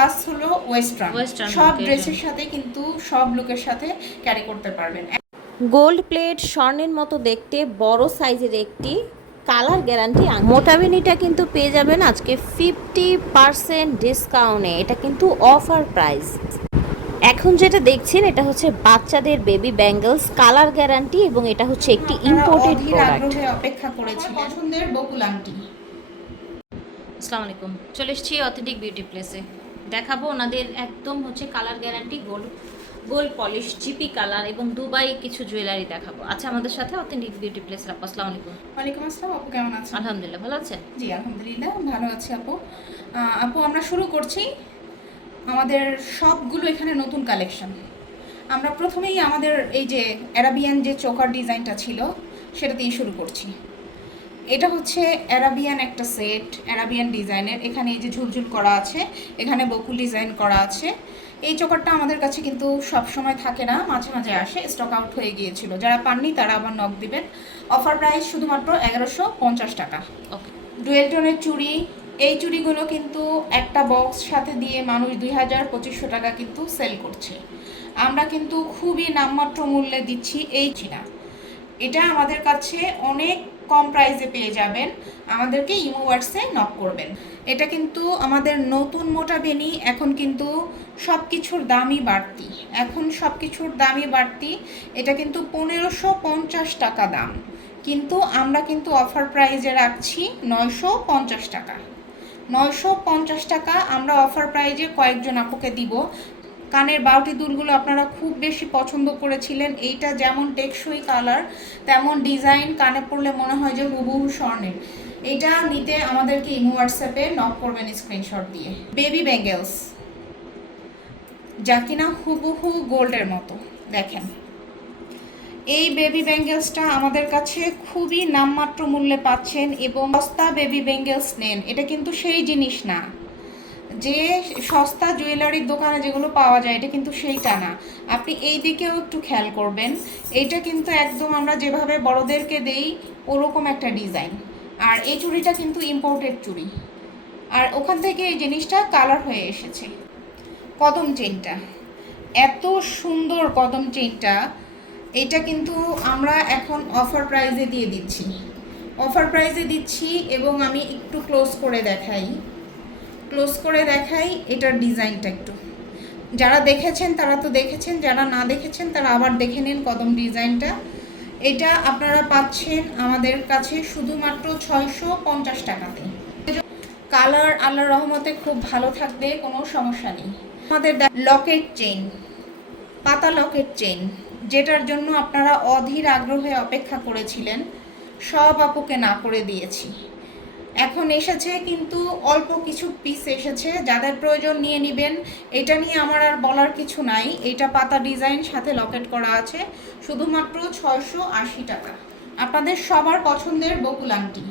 Plus হলো western সব ড্রেসের সাথে কিন্তু সব লুকের সাথে ক্যারি করতে পারবেন। গোল্ড প্লেট স্বর্ণের মতো দেখতে বড় সাইজের একটি কালার গ্যারান্টি মোটাবেনিটা কিন্তু পেয়ে যাবেন আজকে ফিফটি পারসেন্ট ডিসকাউন্টে এটা কিন্তু অফার প্রাইস এখন যেটা দেখছেন এটা হচ্ছে বাচ্চাদের বেবি ব্যাঙ্গলস কালার গ্যারান্টি এবং এটা হচ্ছে একটি ইম্পোর্টেড প্রোডাক্ট অপেক্ষা করেছিলেন। পছন্দের বকুল আংটি। আসসালামু আলাইকুম। চলে এসেছি অথেন্টিক বিউটি প্লেসে দেখাবো ওনাদের একদম হচ্ছে colour guarantee gold gold polish GP colour এবং দুবাই কিছু জুয়েলারি দেখাবো। আচ্ছা আমাদের সাথে অথেন্টিক বিউটি প্লেস আপু আসসালামু আলাইকুম। ওয়ালাইকুম আসসালাম আপু কেমন আছেন? আলহামদুলিল্লাহ ভালো আছেন? জি আলহামদুলিল্লাহ ভালো আছি আপু। আপু আমরা শুরু করছি আমাদের সবগুলো এখানে নতুন কালেকশন। আমরা প্রথমেই আমাদের এই যে অ্যারাবিয়ান যে চোকার ডিজাইনটা ছিল সেটা দিয়ে শুরু করছি। এটা হচ্ছে অ্যারাবিয়ান একটা সেট অ্যারাবিয়ান ডিজাইনের এখানে এই যে ঝুলঝুল করা আছে এখানে বকুল ডিজাইন করা আছে। এই চোকারটা আমাদের কাছে কিন্তু সব সময় থাকে না মাঝে মাঝে আসে স্টক আউট হয়ে গিয়েছিল। যারা পাননি তারা আবার নক দিবেন। অফার প্রাইস শুধুমাত্র এগারোশো পঞ্চাশ টাকা। ওকে ডুয়েল টোনের চুড়ি এই চুড়িগুলো কিন্তু একটা বক্স সাথে দিয়ে মানুষ দুই হাজার পঁচিশশো টাকা কিন্তু সেল করছে। আমরা কিন্তু খুবই নামমাত্র মূল্যে দিচ্ছি এই চিনা এটা আমাদের কাছে অনেক কম প্রাইসে পেয়ে যাবেন, আমাদেরকে ইমো হোয়াটসে নক করবেন। এটা কিন্তু আমাদের নতুন মোটা বেনি এখন কিন্তু সব কিছুর দামই বাড়তি। এখন সব কিছুর দামই বাড়তি, এটা কিন্তু পনেরোশো পঞ্চাশ টাকা দাম। কিন্তু আমরা কিন্তু অফার প্রাইজে রাখছি নয়শো পঞ্চাশ টাকা। নয়শো পঞ্চাশ টাকা আমরা অফার প্রাইজে কয়েকজন আপুকে দিব কানের বাউটি দুলগুলো আপনারা খুব বেশি পছন্দ করেছিলেন। এইটা যেমন টেকসই কালার, তেমন ডিজাইন, কানে পড়লে মনে হয় যে হুবহু স্বর্ণের। এটা নিতে আমাদেরকে ইমো হোয়াটসঅ্যাপে নক করবেন স্ক্রিনশট দিয়ে। বেবি ব্যাঙ্গেলস যা কিনা হুবহু গোল্ডের মতো, দেখেন। এই বেবি ব্যাঙ্গেলসটা আমাদের কাছে খুবই নামমাত্র মূল্যে পাচ্ছেন এবং সস্তা বেবি ব্যাঙ্গেলস নেন। এটা কিন্তু সেই জিনিস না। যে সস্তা জুয়েলারির দোকানে যেগুলো পাওয়া যায়, এটা কিন্তু সেইটা না। আপনি এই দিকেও একটু খেয়াল করবেন। এইটা কিন্তু একদম আমরা যেভাবে বড়দেরকে দেই, ওরকম একটা ডিজাইন। আর এই চুড়িটা কিন্তু ইম্পোর্টেড চুড়ি। আর ওখান থেকে এই জিনিসটা কালার হয়ে এসেছে। কদম চেনটা এত সুন্দর কদম চেনটা এটা কিন্তু আমরা এখন অফার প্রাইজে দিয়ে দিচ্ছি। অফার প্রাইজে দিচ্ছি এবং আমি একটু ক্লোজ করে দেখাই। ক্লোজ করে দেখাই এটার ডিজাইনটা একটু। যারা দেখেছেন তারা তো দেখেছেন, যারা না দেখেছেন তারা আবার দেখে নিন কদম ডিজাইনটা এটা আপনারা পাচ্ছেন আমাদের কাছে শুধুমাত্র ছয়শো পঞ্চাশ টাকাতে। কালার আল্লাহ রহমতে খুব ভালো থাকবে, কোনো সমস্যা নেই। আমাদের লকেট চেইন পাতা লকেট চেইন যেটার জন্য আপনারা অধীর আগ্রহে অপেক্ষা করেছিলেন, সব আপুকে না করে দিয়েছি। এখন এসেছে কিন্তু অল্প কিছু পিস এসেছে। যাদের প্রয়োজন নিয়ে নেবেন, এটা নিয়ে আমার আর বলার কিছু নাই। এটা পাতা ডিজাইন সাথে লকেট করা আছে, শুধুমাত্র ছয়শো আশি টাকা। আপনাদের সবার পছন্দের বকুল আংটি।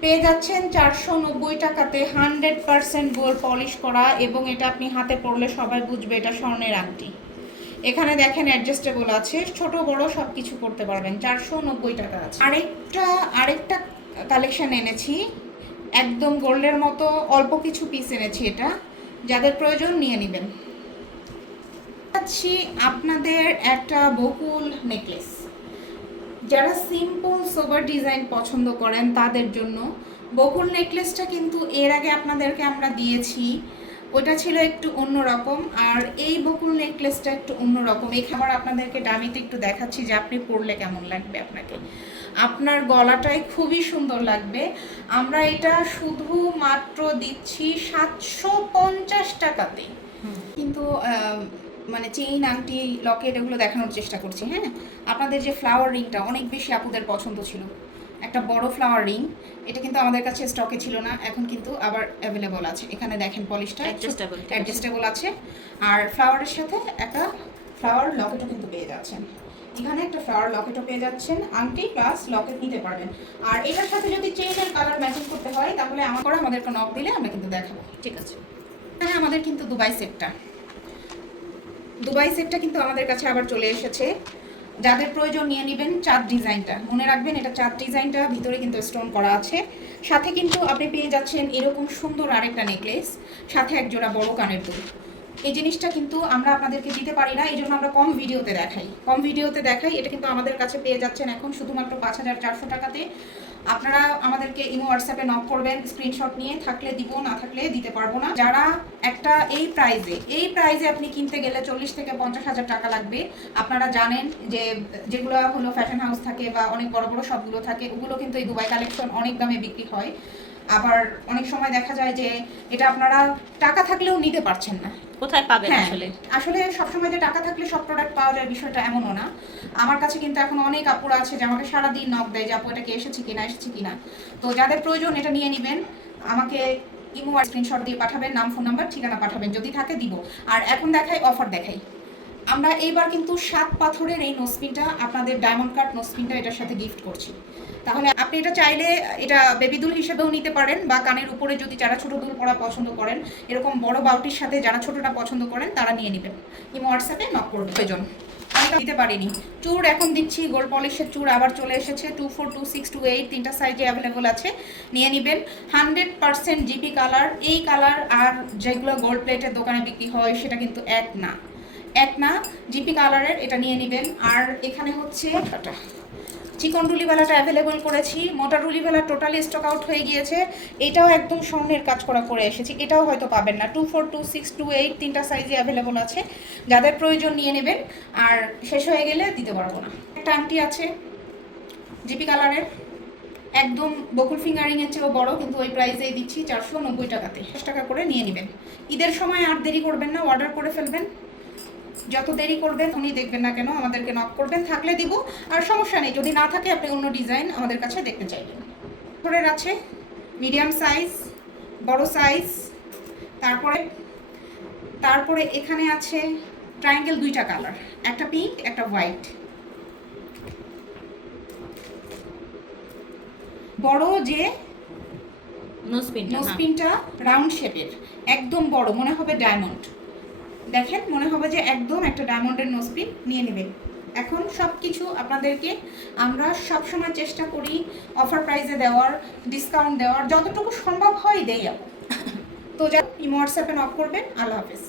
পেয়ে যাচ্ছেন চারশো নব্বই টাকাতে হান্ড্রেড পারসেন্ট গোল পলিশ করা এবং এটা আপনি হাতে পড়লে সবাই বুঝবে এটা স্বর্ণের আংটি। এখানে দেখেন অ্যাডজাস্টেবল আছে, ছোট বড় সব কিছু করতে পারবেন, চারশো নব্বই টাকা আছে। আরেকটা আরেকটা কালেকশন এনেছি। একদম গোল্ডের মতো অল্প কিছু পিস এনেছি এটা। যাদের প্রয়োজন নিয়ে নেবেন। আছি আপনাদের একটা বকুল নেকলেস যারা সিম্পল সোবার ডিজাইন পছন্দ করেন তাদের জন্য। বকুল নেকলেসটা কিন্তু এর আগে আপনাদেরকে আমরা দিয়েছি। ওটা ছিল একটু অন্যরকম আর এই বকুল নেকলেসটা একটু অন্যরকম। এই খাবার আপনাদেরকে ডামিতে একটু দেখাচ্ছি যে আপনি পরলে কেমন লাগবে আপনাকে। আপনার গলাটাই খুবই সুন্দর লাগবে। আমরা এটা শুধুমাত্র দিচ্ছি সাতশো পঞ্চাশ টাকাতে। কিন্তু মানে চেইন আংটি লকেট এগুলো দেখানোর চেষ্টা করছি হ্যাঁ? আপনাদের যে ফ্লাওয়ার রিংটা অনেক বেশি আপুদের পছন্দ ছিল। একটা বড় ফ্লাওয়ার রিং এটা কিন্তু আমাদের কাছে স্টকে ছিল না এখন কিন্তু আবার অ্যাভেলেবল আছে। এখানে দেখেন পলিশটা। অ্যাডজাস্টেবল আছে। আর ফ্লাওয়ারের সাথে একটা ফ্লাওয়ার লকেটও কিন্তু পেয়ে যাচ্ছেন। এখানে একটা ফ্লাওয়ার লকেটও পেয়ে যাচ্ছেন। আংটি প্লাস লকেট নিতে পারবেন। আর এটার সাথে যদি চেইনের কালার ম্যাচিং করতে হয়, তাহলে আমার করে আমাদেরকে নক দিলে আমরা কিন্তু দেখাবো। ঠিক আছে? হ্যাঁ আমাদের কিন্তু দুবাই সেটটা দুবাই সেটটা কিন্তু আমাদের কাছে আবার চলে এসেছে। যাদের প্রয়োজন নিয়ে নেবেন চার ডিজাইনটা। মনে রাখবেন, এটা চার ডিজাইনটা ভিতরে কিন্তু স্টোন করা আছে। সাথে কিন্তু আপনি পেয়ে যাচ্ছেন এরকম সুন্দর আরেকটা নেকলেস সাথে এক জোড়া বড় কানের দুল। এই জিনিসটা কিন্তু আমরা আপনাদেরকে দিতে পারি না এই জন্য আমরা কম ভিডিওতে দেখাই। কম ভিডিওতে দেখাই, এটা কিন্তু আমাদের কাছে পেয়ে যাচ্ছেন এখন শুধুমাত্র পাঁচ হাজার চারশো টাকাতে। আপনারা আমাদেরকে ইমো, হোয়াটসঅ্যাপে নক করবেন, স্ক্রিনশট নিয়ে থাকলে দিব, না থাকলে দিতে পারব না। যারা একটা এই প্রাইজে এই প্রাইজে আপনি কিনতে গেলে চল্লিশ থেকে পঞ্চাশ হাজার টাকা লাগবে। আপনারা জানেন যে যেগুলো হলো ফ্যাশন হাউস থাকে বা অনেক বড় বড় সবগুলো থাকে, ওগুলো কিন্তু এই দুবাই কালেকশন অনেক দামে বিক্রি হয়। আবার অনেক সময় দেখা যায় যে এটা আপনারা টাকা থাকলেও নিতে পারছেন না। কোথায় পাবেন হ্যাঁ আসলে? আসলে সবসময় যে টাকা থাকলে সব প্রোডাক্ট পাওয়া যায় বিষয়টা এমনও না। আমার কাছে কিন্তু এখন অনেক আপুরা আছে যে আমাকে সারাদিন নক দেয় যে আপু এটা কি এসেছে কিনা এসেছে কিনা? তো যাদের প্রয়োজন এটা নিয়ে নেবেন। আমাকে ইমো আর স্ক্রিনশট দিয়ে পাঠাবেন নাম ফোন নাম্বার ঠিকানা পাঠাবেন যদি থাকে দিব। আর এখন দেখাই অফার দেখাই। আমরা এইবার কিন্তু সাত পাথরের এই নোসপিনটা, আপনাদের ডায়মন্ড কাট নোসপিনটা এটার সাথে গিফট করছি। তাহলে আপনি এটা চাইলে এটা বেবি দুল হিসেবেও নিতে পারেন বা কানের উপরে যদি যারা ছোট দুল পরা পছন্দ করেন, এরকম বড় বাউটির সাথে যারা ছোটটা পছন্দ করেন, তারা নিয়ে নেবেন। ইমো হোয়াটসঅ্যাপে নক করবে প্রয়োজন। তা দিতে পারিনি। চুর এখন দিচ্ছি গোল্ড পলিশের চুর আবার চলে এসেছে। Two four, two six, two eight তিনটা সাইজে অ্যাভেলেবল আছে। নিয়ে নেবেন। Hundred percent GP colour. এই কালার আর যেগুলো গোল্ড প্লেটের দোকানে বিক্রি হয়, সেটা কিন্তু এক না। এক না জিপি কালারের এটা নিয়ে নেবেন। আর এখানে হচ্ছে এটা চিকন রুলিওয়ালাটা অ্যাভেলেবল করেছি। মোটা রুলিওয়ালা টোটালি স্টক আউট হয়ে গিয়েছে। এটাও একদম স্বর্ণের কাজ করা করে এসেছি। এটাও হয়তো পাবেন না। Two four two six two eight তিনটা সাইজে অ্যাভেলেবল আছে। যাদের প্রয়োজন নিয়ে নেবেন। আর শেষ হয়ে গেলে দিতে পারব না। একটা আংটি আছে জিপি কালারের একদম বকুল ফিঙ্গারিংয়ের চেয়েও বড় কিন্তু ওই প্রাইসেই দিচ্ছি চারশো নব্বই টাকাতে। দশ টাকা করে নিয়ে নেবেন। ঈদের সময় আর দেরি করবেন না অর্ডার করে ফেলবেন। যত দেরি করবেন উনি দেখবেন না কেন আমাদেরকে নক করবেন থাকলে দিব। আর সমস্যা নেই যদি না থাকে আপনি অন্য ডিজাইন আমাদের কাছে দেখতে চাইবেন। পাথরের আছে মিডিয়াম সাইজ বড় সাইজ তারপরে তারপরে এখানে আছে ট্রায়াঙ্গেল দুইটা কালার একটা পিঙ্ক একটা হোয়াইট বড় যে নোসপিনটা রাউন্ড শেপের একদম বড় মনে হবে ডায়মন্ড দেখেন, মনে হবে যে একদম একটা ডায়মন্ডের নোসপিন নিয়ে নেবেন। এখন সব কিছু আপনাদেরকে আমরা সবসময় চেষ্টা করি অফার প্রাইজে দেওয়ার, ডিসকাউন্ট দেওয়ার, যতটুকু সম্ভব হয় দেই তো যা হোয়াটসঅ্যাপে নক করবেন, আল্লাহ হাফেজ।